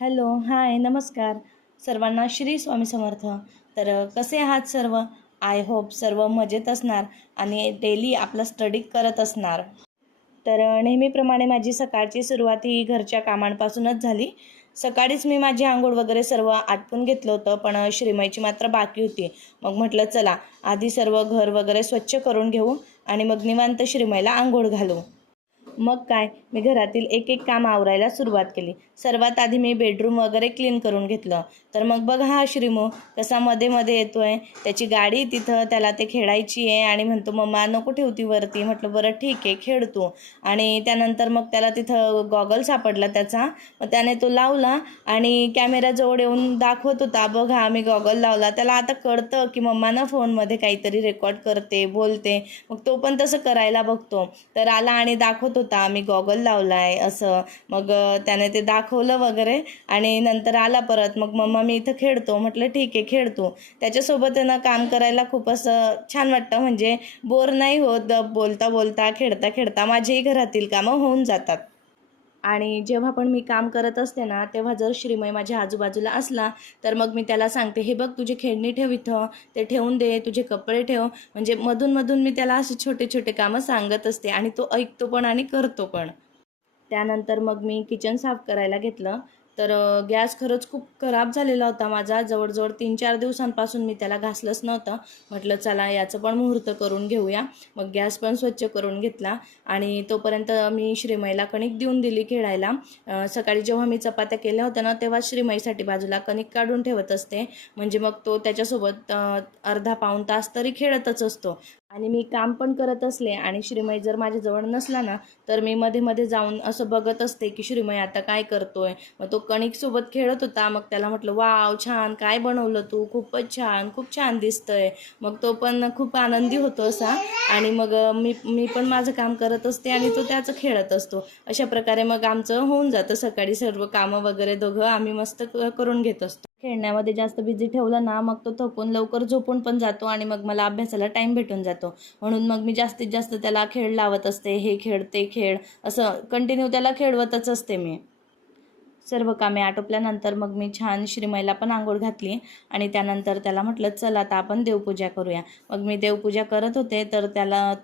Hello, हाय, नमस्कार. सर्वांना श्री स्वामी समर्थ. तर कसे आहात सर्व? आय होप सर्व मजेत असणार आणि डेली आपला स्टडी करत असणार. तर नेहमीप्रमाणे माझी सकाळची सुरुवात ही घरच्या कामांपासूनच झाली. सकाळीच मी माझी अंघोळ वगैरे सर्व आटपून घेतलं होतं, पण श्रीमयची मात्र बाकी होती. मग म्हटलं चला आधी सर्व घर वगैरे स्वच्छ करून घेऊ आणि मग निवांत श्रीमयला अंघोळ घालू. मग काय, मी घरातील एक एक काम आवरायला सुरुवात केली. सर्वात आधी मी बेडरूम वगैरे क्लीन करून घेतलं. तर मग बघा हा श्रीमू कसा मध्ये मध्ये येतोय. त्याची गाडी तिथं, त्याला ते खेळायची आहे आणि म्हणतो मम्मा नको ठेवती वरती. म्हटलं बरं ठीक आहे खेळतो. आणि त्यानंतर मग त्याला तिथं गॉगल सापडला त्याचा. मग त्याने तो लावला आणि कॅमेराजवळ येऊन दाखवत होता, बघा मी गॉगल लावला. त्याला आता कळतं की मम्मा ना फोनमध्ये काहीतरी रेकॉर्ड करते, बोलते. मग तो पण तसं करायला बघतो. तर आला आणि दाखवत होता मी गॉगल लावला आहे असं. मग त्याने ते दाखवलं वगैरे आणि नंतर आला परत. मग मम्मा मी इथं खेळतो. म्हटलं ठीक आहे खेळतो. त्याच्यासोबत ना काम करायला खूप असं छान वाटतं, म्हणजे बोर नाही होत. बोलता बोलता खेळता खेळता माझेही घरातील कामं होऊन जातात. आणि जेव्हा पण मी काम करत असते ना, तेव्हा जर श्रीमय माझ्या आजूबाजूला असला तर मग मी त्याला सांगते, हे बघ तुझी खेळणी ठेव इथं, ते ठेवून दे, तुझे कपडे ठेव. म्हणजे मधून मी त्याला असे छोटे छोटे कामं सांगत असते आणि तो ऐकतो पण आणि करतो पण. त्यानंतर मग मी किचन साफ करायला घेतलं. तर गॅस खरंच खूप खराब झालेला होता माझा. जवळजवळ 3-4 दिवसांपासून मी त्याला घासलंच नव्हतं. म्हटलं चला याचं पण मुहूर्त करून घेऊया. मग गॅस पण स्वच्छ करून घेतला आणि तोपर्यंत मी श्रीमयला कणिक देऊन दिली खेळायला. सकाळी जेव्हा मी चपात्या केल्या होत्या ना, तेव्हा श्रीमयसाठी बाजूला कणिक काढून ठेवत असते. म्हणजे मग तो त्याच्यासोबत अर्धा पाऊण तास तरी खेळतच असतो. आणि मी काम पण करत असले आणि श्रीमय जर माझ्याजवळ नसला ना, तर मी मध्ये मध्ये जाऊन असं बघत असते की श्रीमय आता काय करतोय. मग तो कणिकसोबत खेळत होता. मग त्याला म्हटलं वाव छान, काय बनवलं तू, खूपच छान, खूप छान दिसतंय. मग तो पण खूप आनंदी होतो असा. आणि मग मी पण माझं काम करत असते आणि तो त्याचं खेळत असतो. अशा प्रकारे मग आमचं होऊन जातं सकाळी सर्व कामं वगैरे. दोघं आम्ही मस्त करून घेत असतो. खेळण्यामध्ये जास्त बिझी ठेवलं ना, मग तो थकून लवकर झोपून पण जातो आणि मग मला अभ्यासाला टाईम भेटून जातो. म्हणून मग मी जास्तीत जास्त त्याला खेळ लावत असते. हे खेळ ते खेळ असं कंटिन्यू त्याला खेळवतच असते मी. सर्व कामे आटोपल्यानंतर मग मी छान श्रीमयला पण अंघोळ घातली आणि त्यानंतर त्याला म्हटलं चल आता आपण देवपूजा करूया. मग मी देवपूजा करत होते तर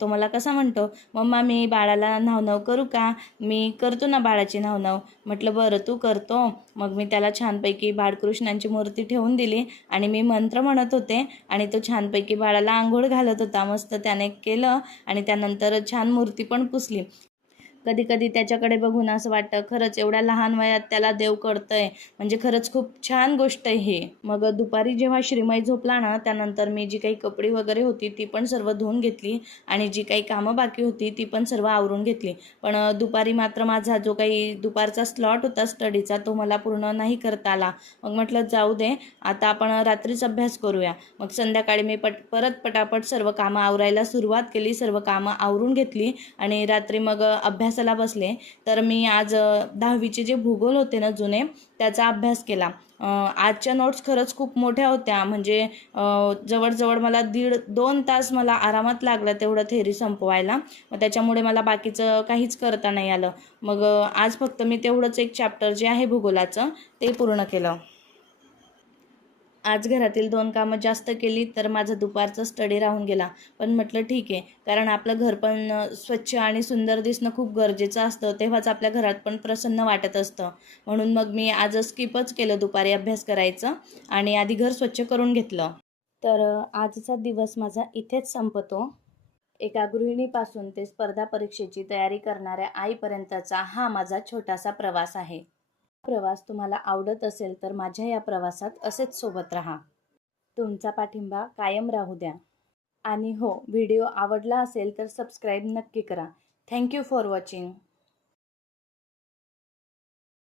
तो मला कसा म्हणतो, मम्मा मी बाळाला न्हावणं करू का? मी करतो ना बाळाची न्हावणं. म्हटलं बरं तू करतो. मग मी त्याला छानपैकी बाळकृष्णांची मूर्ती ठेवून दिली आणि मी मंत्र म्हणत होते आणि तो छानपैकी बाळाला अंघोळ घालत होता. मस्त त्याने केलं आणि त्यानंतर छान मूर्ती पण पुसली. कधी कधी त्याच्याकडे बघून असं वाटतं खरंच एवढ्या लहान वयात त्याला देव कळतंय, म्हणजे खरंच खूप छान गोष्ट आहे ही. मग दुपारी जेव्हा श्रीमय झोपला ना, त्यानंतर मी जी काही कपडे वगैरे होती ती पण सर्व धुवून घेतली आणि जी काही कामं बाकी होती ती पण सर्व आवरून घेतली. पण दुपारी मात्र माझा जो काही दुपारचा स्लॉट होता स्टडीचा तो मला पूर्ण नाही करता आला. मग म्हटलं जाऊ दे, आता आपण रात्रीच अभ्यास करूया. मग संध्याकाळी मी परत पटापट सर्व कामं आवरायला सुरुवात केली. सर्व कामं आवरून घेतली आणि रात्री मग अभ्यासाला बसले. तर मी आज 10वीचे जे भूगोल होते ना जुने, त्याचा अभ्यास केला. आजच्या नोट्स खरंच खूप मोठ्या होत्या. म्हणजे जवळजवळ मला 1.5-2 तास मला आरामात लागला तेवढं थेरी संपवायला. मग त्याच्यामुळे मला बाकीचं काहीच करता नाही आलं. मग आज फक्त मी तेवढंच एक चॅप्टर जे आहे भूगोलाचं ते पूर्ण केलं. आज घरातील 2 कामं जास्त केली तर माझा दुपारचा स्टडी राहून गेला. पण म्हटलं ठीक आहे, कारण आपलं घर पण स्वच्छ आणि सुंदर दिसणं खूप गरजेचं असतं. तेव्हाच आपल्या घरात पण प्रसन्न वाटत असतं. म्हणून मग मी आज स्किपच केलं दुपारी अभ्यास करायचं आणि आधी घर स्वच्छ करून घेतलं. तर आजचा दिवस माझा इथेच संपतो. एका गृहिणीपासून ते स्पर्धा परीक्षेची तयारी करणाऱ्या आईपर्यंतचा हा माझा छोटासा प्रवास आहे. प्रवास तुम्हाला आवडत असेल तर माझ्या या प्रवासात असेच सोबत राहा. तुमचा पाठिंबा कायम राहू द्या. आणि हो, व्हिडिओ आवडला असेल तर सबस्क्राईब नक्की करा. Thank you for watching.